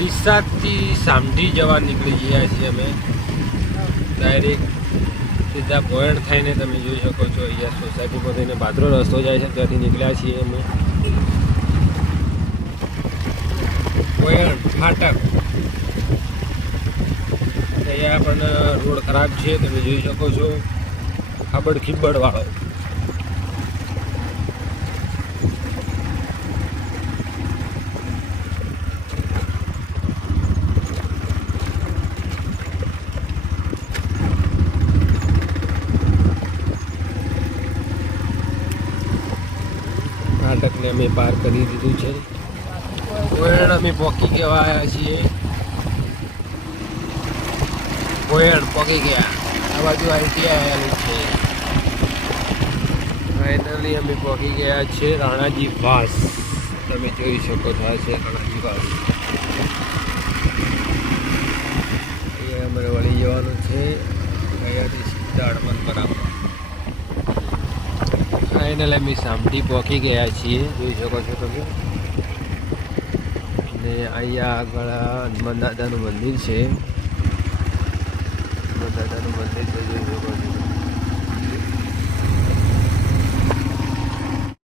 ડીસાથી સામઢી જવા નીકળી ગયા છીએ અમે ડાયરેક્ટ સીધા પોઈન્ટ થઈને તમે જોઈ શકો છો અહીંયા સોસાયટીમાં થઈને ભાદરો રસ્તો જાય છે ત્યાંથી નીકળ્યા છીએ અમે પોઈન્ટ ફાટક અહીંયા પણ રોડ ખરાબ છે તમે જોઈ શકો છો ખાબડ ખીબડ વાળો ફાટકને અમે પાર કરી દીધું છે પોયણ અમે પહોંચી ગયા આવ્યા છીએ પોયણ પહોંચી ગયા આ બાજુ આઈટીઆઈ આવેલી છે ફાઇનલી અમે પહોંચી ગયા છે રાણાજી વાસ તમે જોઈ શકો છો આ છે રાણાજી વાસ અહીંયા અમારે વળી જવાનું છે અહીંયાથી સીધા હડમન બરાબર ફાઇનલ અમે સામઢી પહોંચી ગયા છીએ જોઈ શકો છો તમે અને અહીંયા આગળ હનુમાન દાદાનું મંદિર છે હનુમાન દાદાનું મંદિર જોઈ